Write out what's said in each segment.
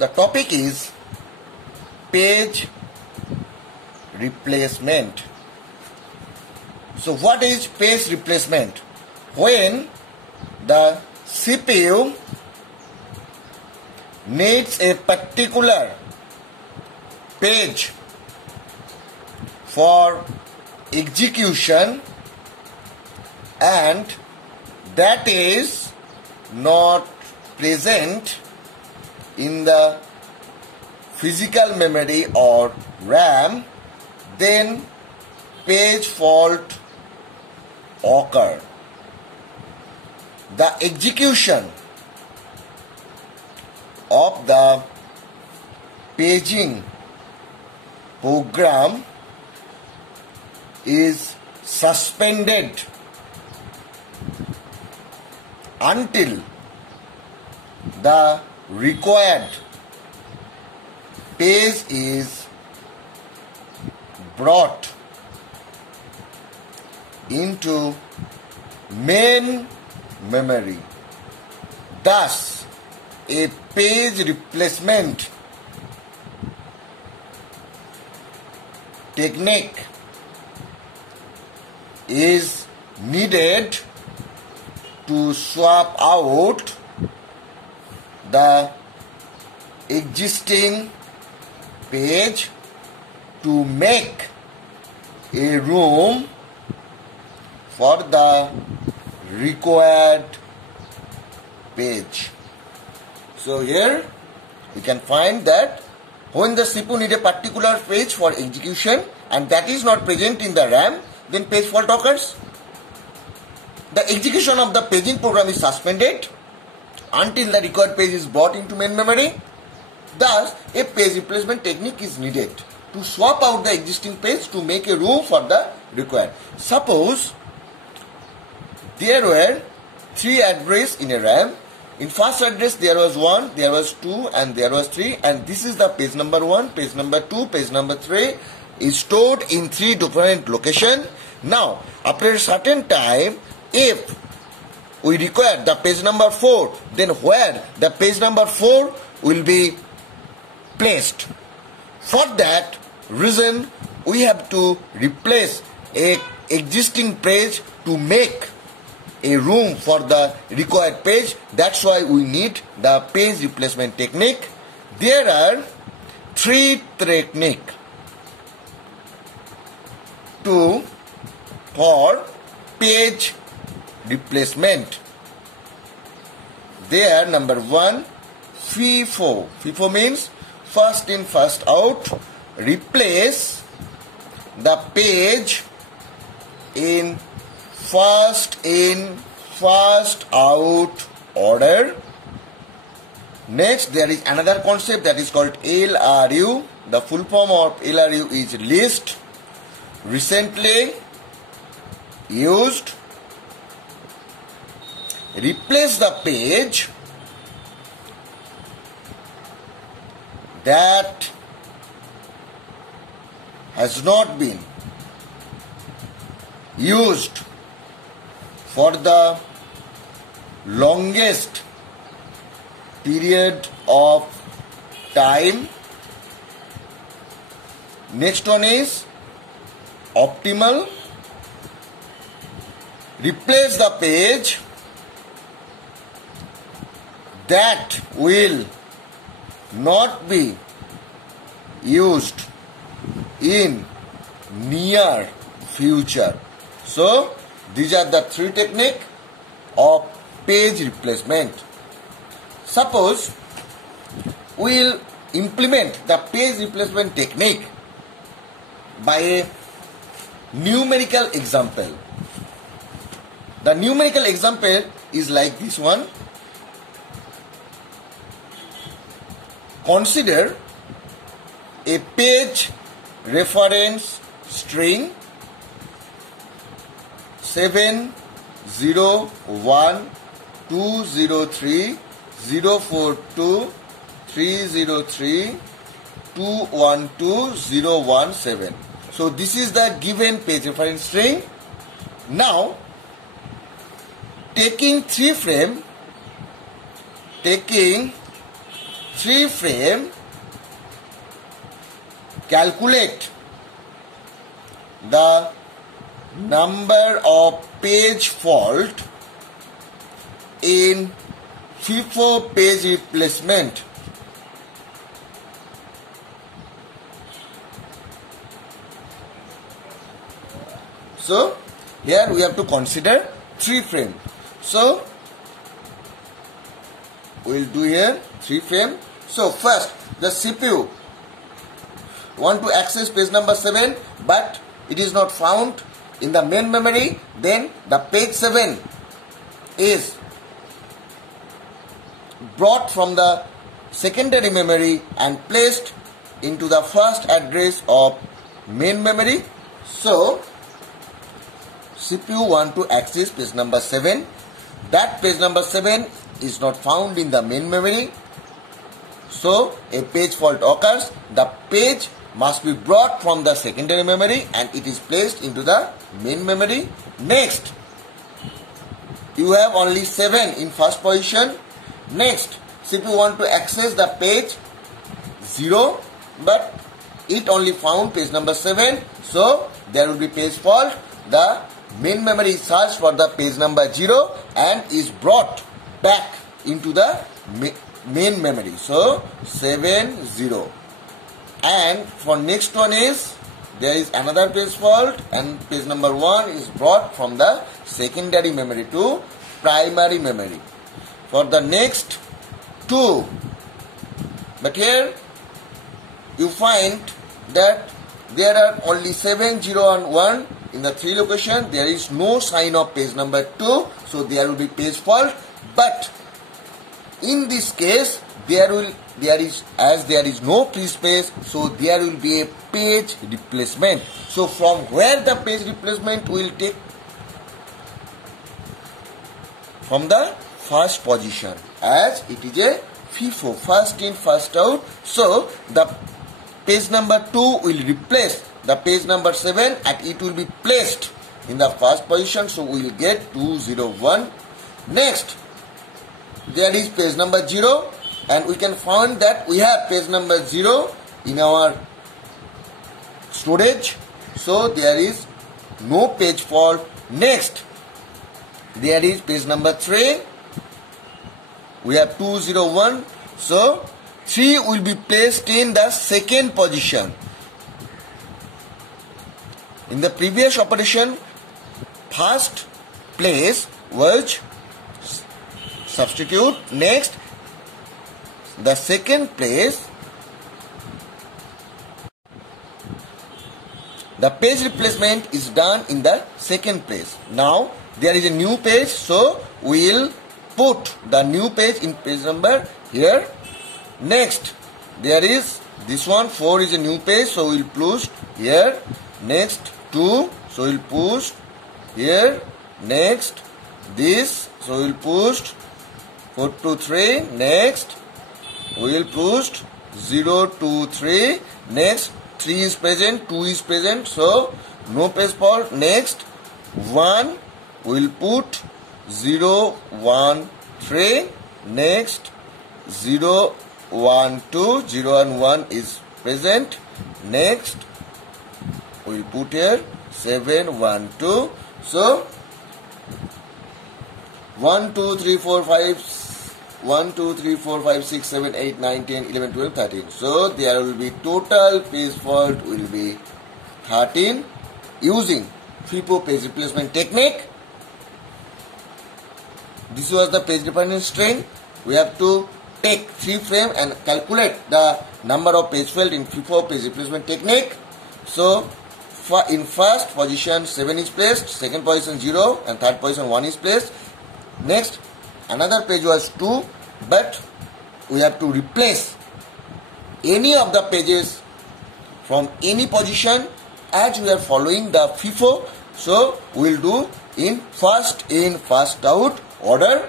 The topic is page replacement. So what is page replacement? When the CPU needs a particular page for execution and that is not present in the physical memory or RAM, then page fault occur. The execution of the paging program is suspended until the required page is brought into main memory. Thus, a page replacement technique is needed to swap out the existing page to make a room for the required page. So here we can find that when the CPU needs a particular page for execution and that is not present in the RAM, then page fault occurs. The execution of the paging program is suspended until the required page is brought into main memory. Thus, a page replacement technique is needed to swap out the existing page to make a room for the required. Suppose there were 3 addresses in a RAM. In first address there was 1, there was 2 and there was 3, and this is the page number 1, page number 2, page number 3 is stored in 3 different locations. Now, after a certain time, if we require the page number 4, then where the page number 4 will be placed. For that reason, we have to replace a existing page to make a room for the required page. That's why we need the page replacement technique. There are 3 techniques for page replacement. There, number 1, FIFO. FIFO means first in, first out. Replace the page in, first out order. Next, there is another concept that is called LRU. The full form of LRU is list recently used. Replace the page that has not been used for the longest period of time. Next one is optimal. Replace the page that will not be used in near future. So, these are the 3 techniques of page replacement. Suppose we will implement the page replacement technique by a numerical example. The numerical example is like this one. Consider a page reference string 7012032030212012017. So this is the given page reference string. Now taking 3 frame, taking 3 frame, calculate the number of page fault in FIFO page replacement. So here we have to consider 3 frame. So we will do here 3 frame. So first, the CPU want to access page number 7, but it is not found in the main memory. Then the page 7 is brought from the secondary memory and placed into the first address of main memory. So CPU want to access page number 7. That page number 7 is not found in the main memory. So a page fault occurs. The page must be brought from the secondary memory and it is placed into the main memory. Next, you have only 7 in first position. Next, CPU want to access the page 0, but it only found page number 7. So there will be page fault. The main memory is searched for the page number 0 and is brought back into the main memory. So 7 0. And for next one is, there is another page fault and page number 1 is brought from the secondary memory to primary memory. For the next 2, but here you find that there are only 7 0 and 1 in the 3 location. There is no sign of page number 2, so there will be page fault. But in this case, there is no free space, so there will be a page replacement. So from where the page replacement will take? From the first position, as it is a FIFO, first in first out. So the page number 2 will replace the page number 7 and it will be placed in the first position. So we will get 2 0 1. Next, there is page number 0 and we can find that we have page number 0 in our storage. So there is no page fault. Next, there is page number 3. We have 2 0 1. So 3 will be placed in the second position. In the previous operation, first place was substitute. Next, the second place, the page replacement is done in the second place. Now there is a new page, so we will put the new page in page number here. Next, there is this one, 4 is a new page, so we will push here. Next, 2, so we will push here. Next, this, so we will push 4 2 3. Next, we will push 0 2 3. Next, 3 is present, 2 is present, so no page fault. Next, 1, we will put 0 1 3. Next, 0 1 2. 0 and 1 is present. Next, we will put here 7 1 2. So 1 2 3 4 5 1 2 3 4 5 6 7 8 9 10 11 12 13. So there will be total page fault will be 13 using FIFO page replacement technique. This was the page dependent strain. We have to take 3 frame and calculate the number of page fault in FIFO page replacement technique. So in first position 7 is placed, second position 0 and third position 1 is placed. Next, another page was 2, but we have to replace any of the pages from any position as we are following the FIFO. So we will do in first out order.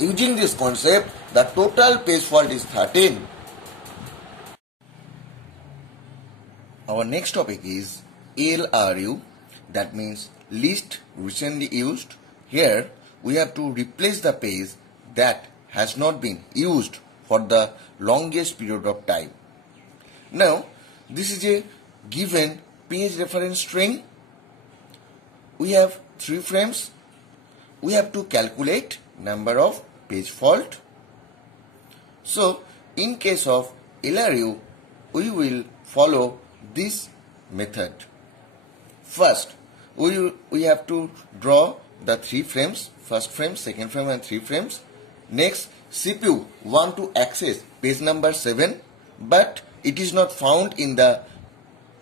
Using this concept, the total page fault is 13. Our next topic is LRU, that means least recently used. Here we have to replace the page that has not been used for the longest period of time. Now, this is a given page reference string. We have 3 frames. We have to calculate number of page fault. So, in case of LRU, we will follow this method. First, we have to draw the 3 frames, first frame, second frame and 3 frames. Next, CPU want to access page number 7, but it is not found in the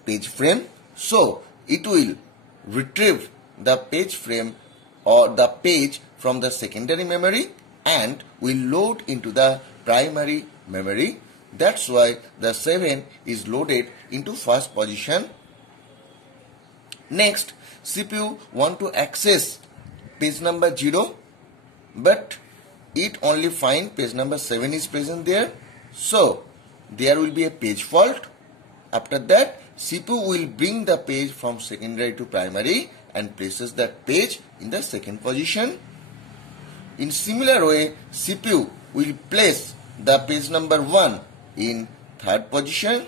page frame. So, it will retrieve the page frame or the page from the secondary memory and will load into the primary memory. That's why the 7 is loaded into first position. Next, CPU want to access page number 0, but it only find page number 7 is present there. So, there will be a page fault. After that, CPU will bring the page from secondary to primary and places that page in the second position. In similar way, CPU will place the page number 1 in third position.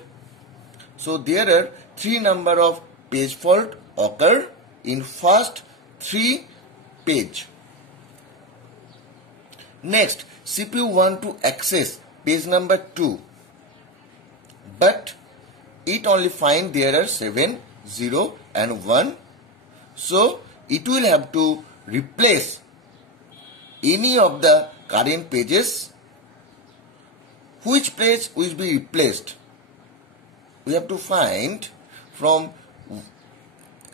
So, there are 3 number of page fault occur in first 3 page. Next, CPU want to access page number 2, but it only find there are 7, 0 and 1. So, it will have to replace any of the current pages. Which page will be replaced? We have to find from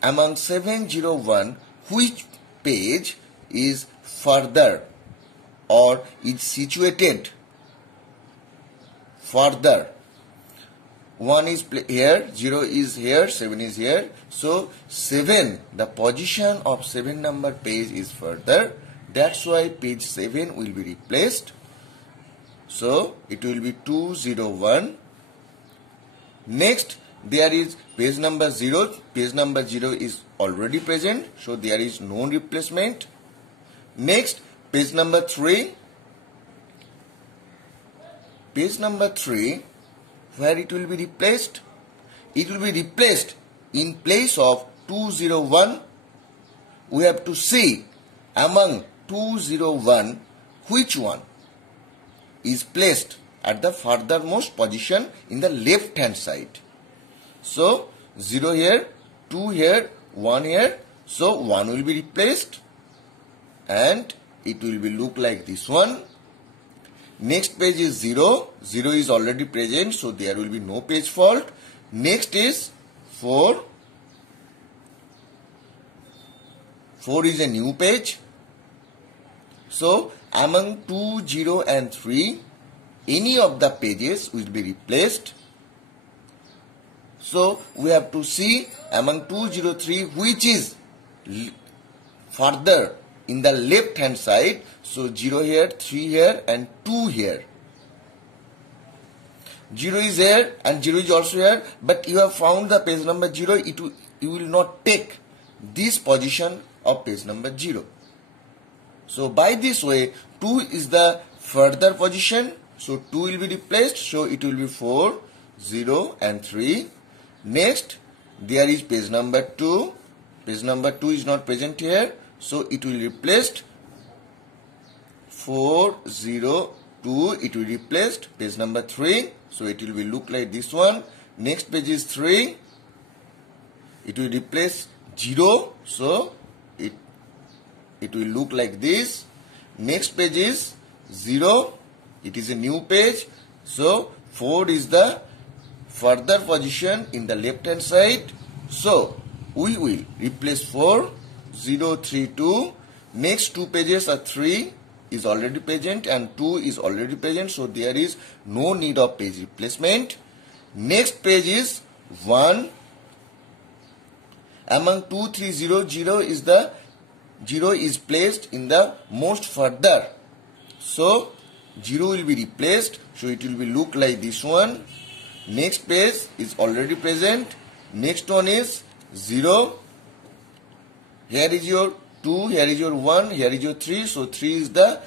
among 701 which page is further or is situated further. 1 is here, 0 is here, 7 is here. So, 7, the position of 7 number page is further. That's why page 7 will be replaced. So, it will be 201. Next, there is page number 0. Page number 0 is already present. So, there is no replacement. Next, page number 3. Page number 3, where it will be replaced? It will be replaced in place of 201. We have to see among 201 which one is placed at the furthermost position in the left hand side. So, 0 here, 2 here, 1 here. So, 1 will be replaced and it will be look like this one. Next page is 0. 0 is already present, so there will be no page fault. Next is 4. 4 is a new page. So, among 2, 0 and 3, any of the pages will be replaced. So, we have to see among 203 which is further in the left hand side. So, 0 here, 3 here and 2 here. 0 is here and 0 is also here, but you have found the page number 0, you will not take this position of page number 0. So, by this way, 2 is the further position. So, 2 will be replaced. So, it will be 4, 0 and 3. Next, there is page number 2. Page number 2 is not present here. So, it will be replaced 4, 0, 2. It will be replaced page number 3. So, it will be look like this one. Next page is 3. It will replace 0. So, it will look like this. Next page is 0. It is a new page. So, 4 is the further position in the left hand side. So, we will replace 4, 0, 3, 2. Next 2 pages are 3 is already present and 2 is already present. So, there is no need of page replacement. Next page is 1. Among 2, 3, 0, 0 is the 0 is placed in the most further. So, 0 will be replaced. So, it will be look like this one. Next page is already present. Next one is 0. Here is your 2, here is your 1, here is your 3. So, 3 is the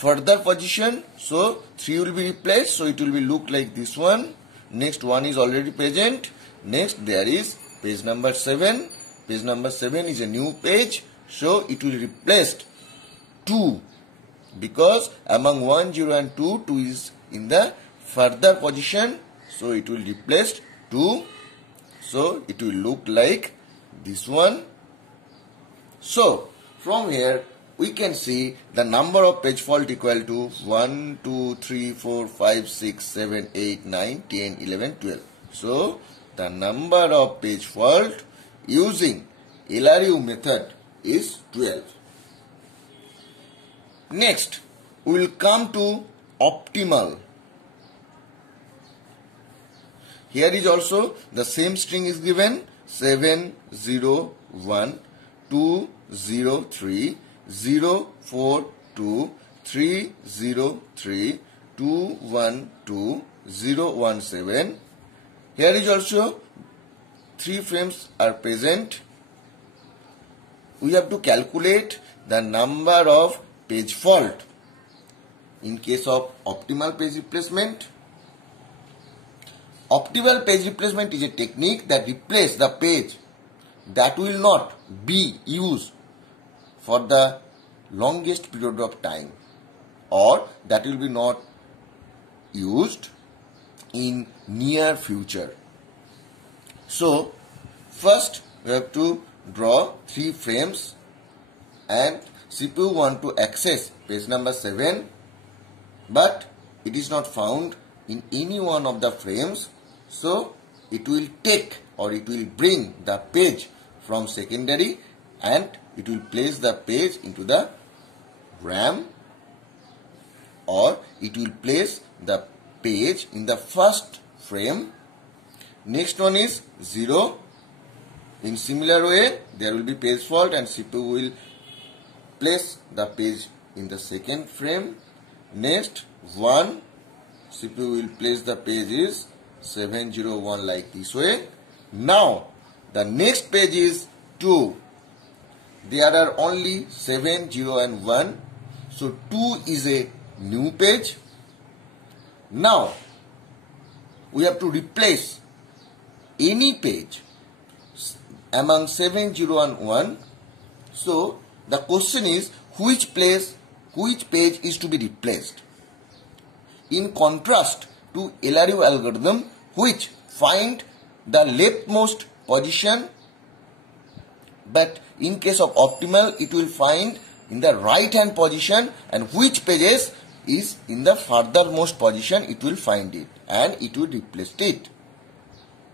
further position, so 3 will be replaced, so it will be look like this one. Next 1 is already present. Next there is page number 7. Page number 7 is a new page, so it will replace 2, because among 1, 0 and 2, 2 is in the further position, so it will replace 2. So it will look like this one. So from here we can see the number of page fault equal to 1, 2, 3, 4, 5, 6, 7, 8, 9, 10, 11, 12. So the number of page fault using LRU method is 12. Next we will come to optimal. Here is also the same string is given 7, 0, 1, 2, 0, 3, 0, 4, 2, 3, 0, 3, 2, 1, 2, 0, 1, 7. Here is also 3 frames are present. We have to calculate the number of page fault in case of optimal page replacement. Optimal page replacement is a technique that replaces the page that will not be used for the longest period of time, or that will be not used in near future. So first we have to draw 3 frames, and CPU want to access page number 7, but it is not found in any one of the frames. So it will take, or it will bring the page from secondary, and it will place the page into the RAM, or it will place the page in the first frame. Next one is 0. In similar way, there will be page fault and CPU will place the page in the second frame. Next 1, CPU will place the page is 701 like this way. Now the next page is 2. There are only 7, 0 and 1. So 2 is a new page. Now we have to replace any page among 7, 0 and 1. So the question is which page is to be replaced. In contrast to LRU algorithm, which find the leftmost position, but in case of optimal it will find in the right hand position, and which pages is in the furthermost position it will find it and it will replace it.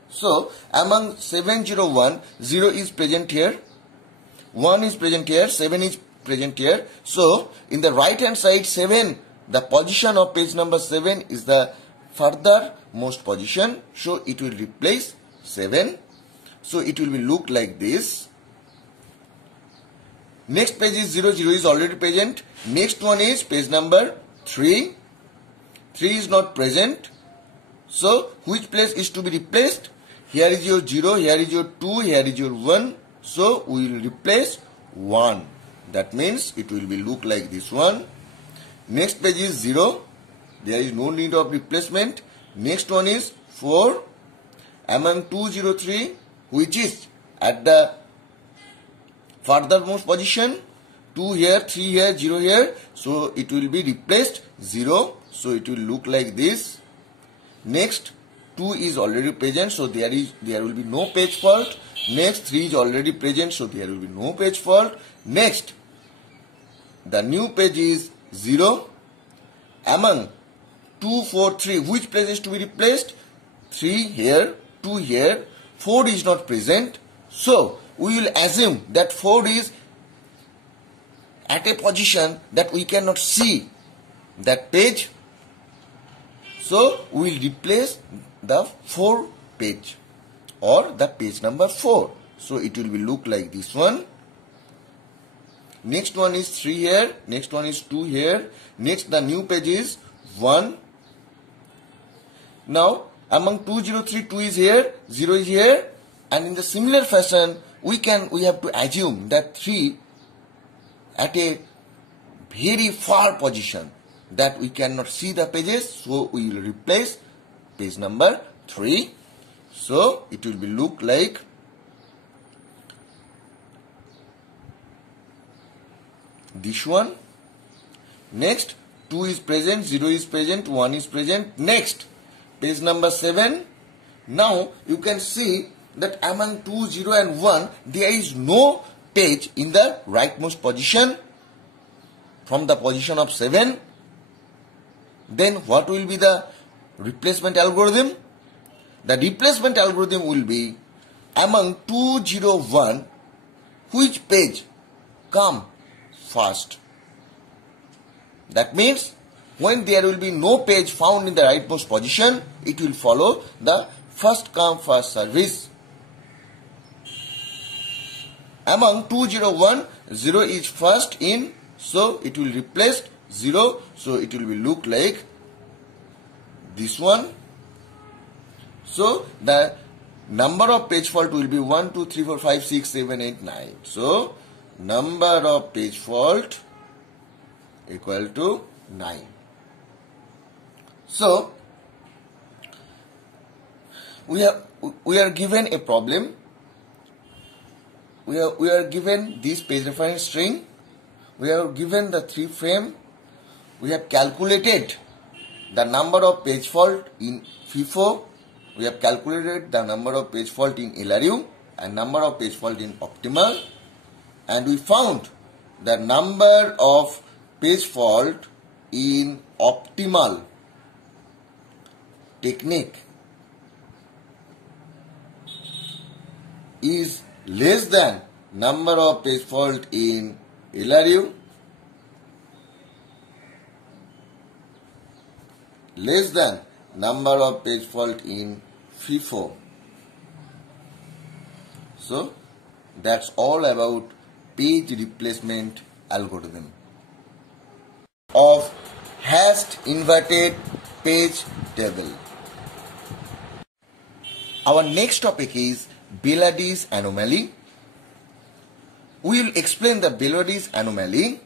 So among 7, 0, 1, 0 is present here, 1 is present here, 7 is present here. So in the right hand side 7, the position of page number 7 is the furthermost position, so it will replace 7. So it will be look like this. Next page is 0, 0 is already present. Next one is page number 3. 3 is not present. So which place is to be replaced? Here is your 0, here is your 2, here is your 1. So we will replace 1. That means it will be look like this one. Next page is 0. There is no need of replacement. Next one is 4. Among 2, 0, 3, which is at the furthermost position, 2 here, 3 here, 0 here. So it will be replaced 0. So it will look like this. Next 2 is already present, so there will be no page fault. Next 3 is already present, so there will be no page fault. Next the new page is 0. Among 2, 4, 3, which place is to be replaced? 3 here, 2 here, 4 is not present. So we will assume that 4 is at a position that we cannot see that page. So we will replace the 4 page or the page number 4. So it will be look like this one. Next one is 3 here. Next one is 2 here. Next the new page is 1. Now among 2, 0, 3, 2 is here, 0 is here, and in the similar fashion we have to assume that 3 at a very far position that we cannot see the pages, so we will replace page number 3. So it will be look like this one. Next, 2 is present, 0 is present, 1 is present. Next, page number 7. Now you can see that among 2, 0 and 1, there is no page in the rightmost position from the position of 7. Then what will be the replacement algorithm? The replacement algorithm will be among 2, 0, 1, which page come first? That means when there will be no page found in the rightmost position, it will follow the first come first service. Among 2, 0, 1, 0 is first in, so it will replace 0, so it will be look like this one. So the number of page fault will be 1, 2, 3, 4, 5, 6, 7, 8, 9. So number of page fault equal to 9. So we are given a problem. We are given this page reference string. We are given the 3 frame. We have calculated the number of page fault in FIFO. We have calculated the number of page fault in LRU and number of page fault in optimal. And we found the number of page fault in optimal technique is less than number of page fault in LRU, less than number of page fault in FIFO. So that's all about page replacement algorithm of hashed inverted page table. Our next topic is Belady's anomaly. We will explain the Belady's anomaly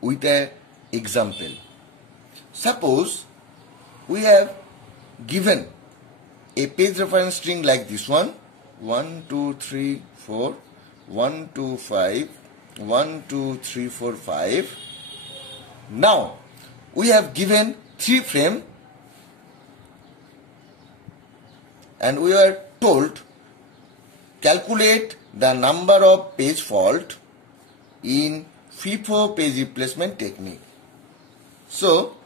with an example. Suppose we have given a page reference string like this one, 1, 2, 3, 4, 1, 2, 5, 1, 2, 3, 4, 5. Now we have given 3 frame and we are told calculate the number of page fault in FIFO page replacement technique. So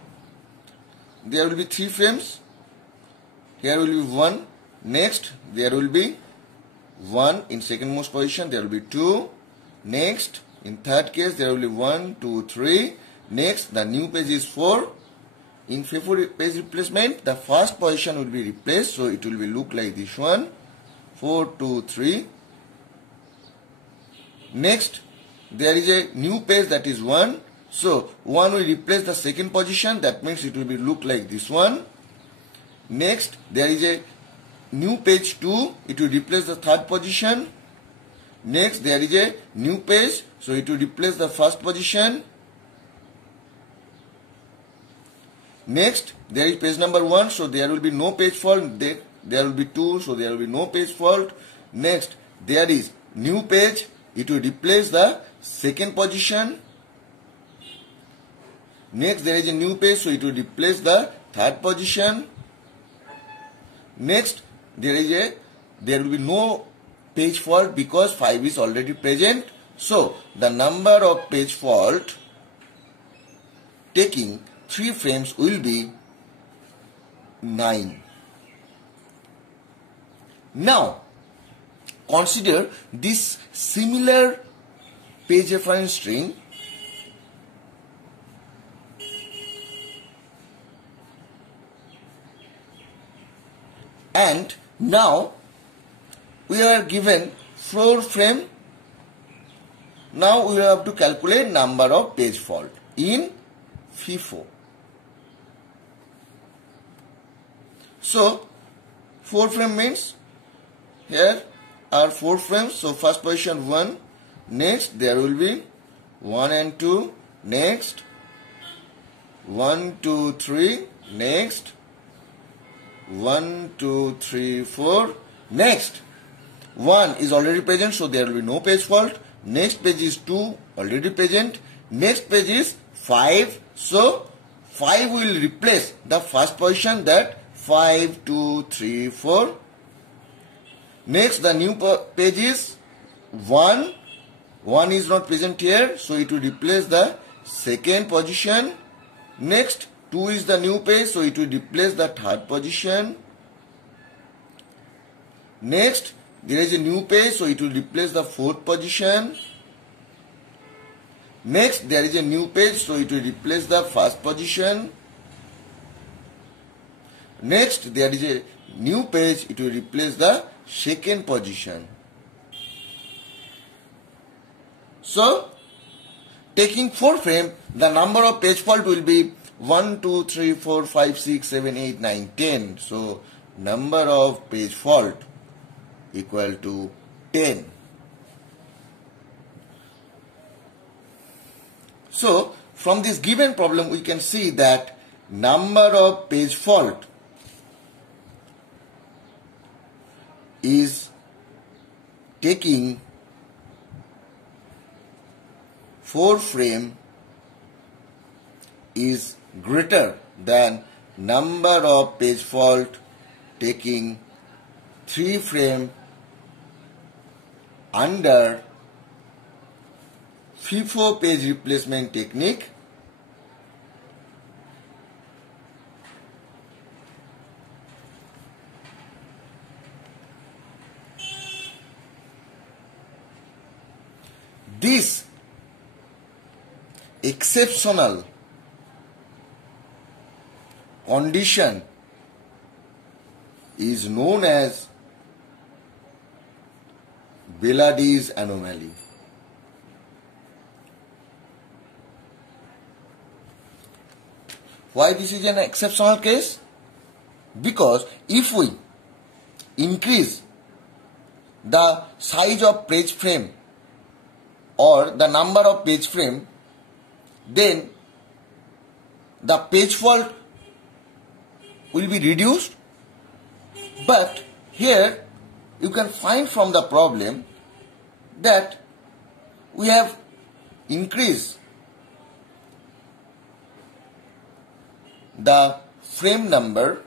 there will be 3 frames. Here will be 1. Next there will be 1 in second most position. There will be 2. Next in third case there will be 1, 2, 3. Next the new page is 4. In FIFO page replacement the first position will be replaced, so it will be look like this one, 4, 2, 3. Next there is a new page that is 1, so 1 will replace the second position, that means it will be look like this one. Next there is a new page 2, it will replace the third position. Next there is a new page, so it will replace the first position. Next there is page number 1, so there will be no page fault. There will be 2, so there will be no page fault. Next there is new page, it will replace the second position. Next there is a new page, so it will replace the third position. Next there will be no page fault because 5 is already present, so the number of page fault taking 3 frames will be 9. Now consider this similar page reference string and now we are given 4 frame. Now we have to calculate number of page fault in FIFO. So 4 frame means here are 4 frames, so first position 1. Next there will be 1 and 2. next, 1, 2, 3, next, 1, 2, 3, 4, next. 1 is already present, so there will be no page fault. Next page is 2, already present. Next page is 5, so 5 will replace the first position, that 5, 2, 3, 4. Next, the new page is 1. 1 is not present here, so it will replace the second position. Next, 2 is the new page, so it will replace the third position. Next, there is a new page, so it will replace the fourth position. Next, there is a new page, so it will replace the first position. Next, there is a new page, it will replace the second position. So, taking 4 frame, the number of page fault will be 1, 2, 3, 4, 5, 6, 7, 8, 9, 10. So, number of page fault equal to 10. So, from this given problem, we can see that number of page fault is taking 4 frame is greater than number of page fault taking 3 frame under FIFO page replacement technique. This exceptional condition is known as Beladi's anomaly. Why this is an exceptional case? Because if we increase the size of page frame or the number of page frame, then the page fault will be reduced. But here you can find from the problem that we have increased the frame number,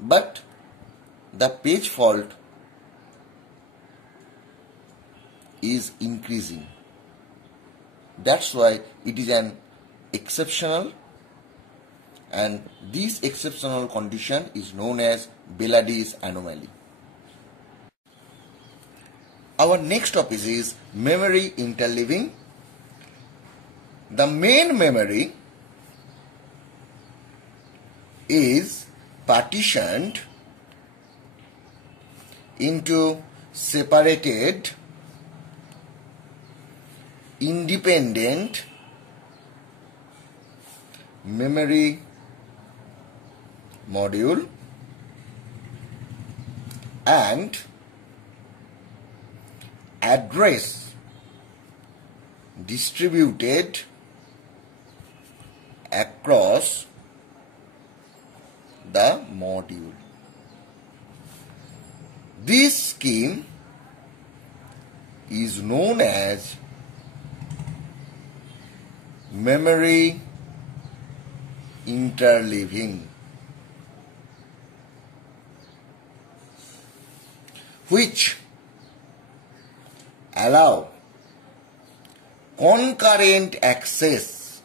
but the page fault is increasing. That's why it is an exceptional, and this exceptional condition is known as Beladi's anomaly. Our next topic is memory interleaving. The main memory is partitioned into separated independent memory module and address distributed across the module. This scheme is known as memory interleaving, which allow concurrent access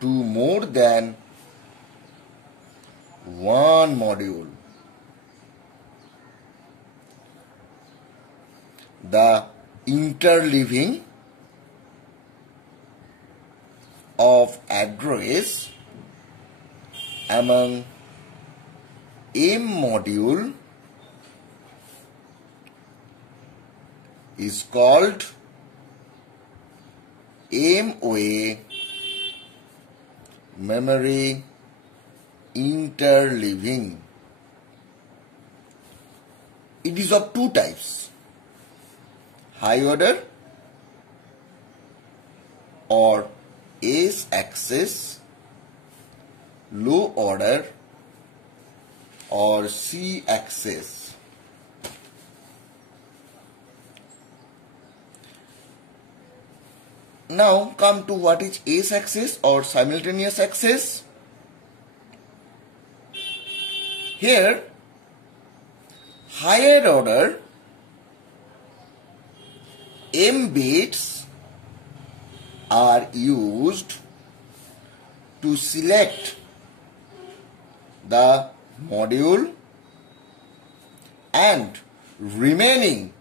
to more than one module. The interleaving of address among M module is called MOA, memory interleaving. It is of two types, high order or S access, low order or C access. Now come to what is S access or simultaneous access. Here higher order M bits are used to select the module, and remaining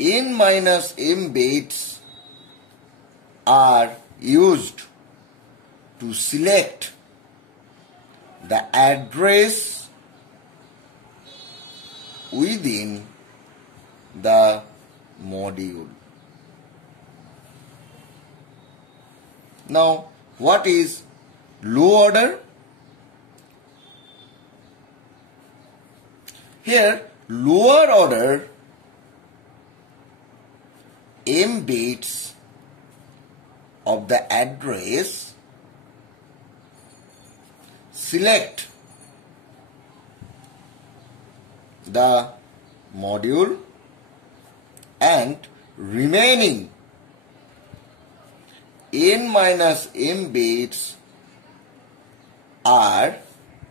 N minus M bits are used to select the address within the module. Now, what is low order? Here, lower order M bits of the address select the module, and remaining N minus M bits are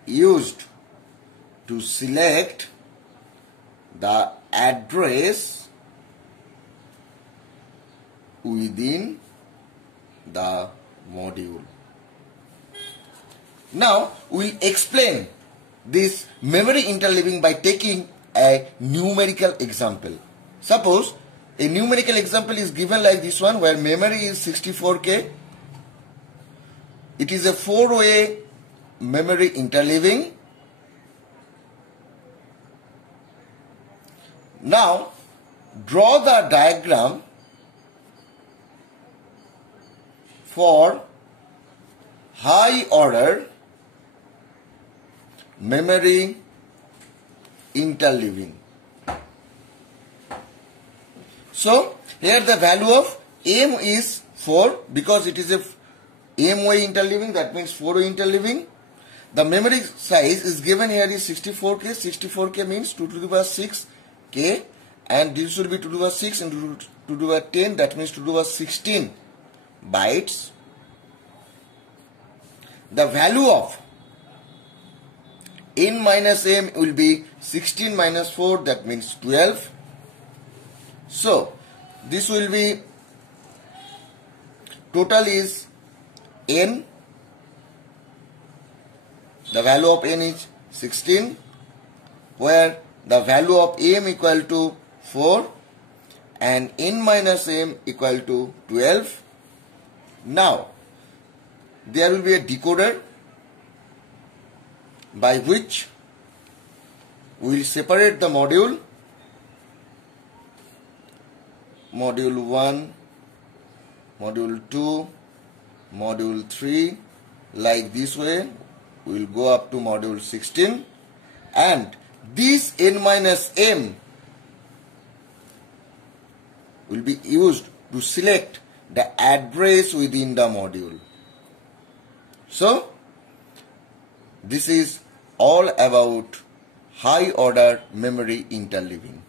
used to select the address within the module. Now we'll explain this memory interleaving by taking a numerical example. Suppose a numerical example is given like this one, where memory is 64K. It is a 4-way memory interleaving. Now draw the diagram for high order memory interleaving. So here the value of M is 4, because it is a M-way interleaving, that means 4-way interleaving. The memory size is given here is 64K. 64K means 2 to the power 6K, and this will be 2 to the power 6 and 2 to the power 10, that means 2 to the power 16 bytes. The value of N minus M will be 16 minus 4, that means 12. So this will be, total is N, the value of N is 16, where the value of M equal to 4 and N minus M equal to 12. Now there will be a decoder by which we will separate the module, module 1, module 2, module 3, like this way. We will go up to module 16, and this N minus M will be used to select the address within the module. So this is all about high order memory interleaving.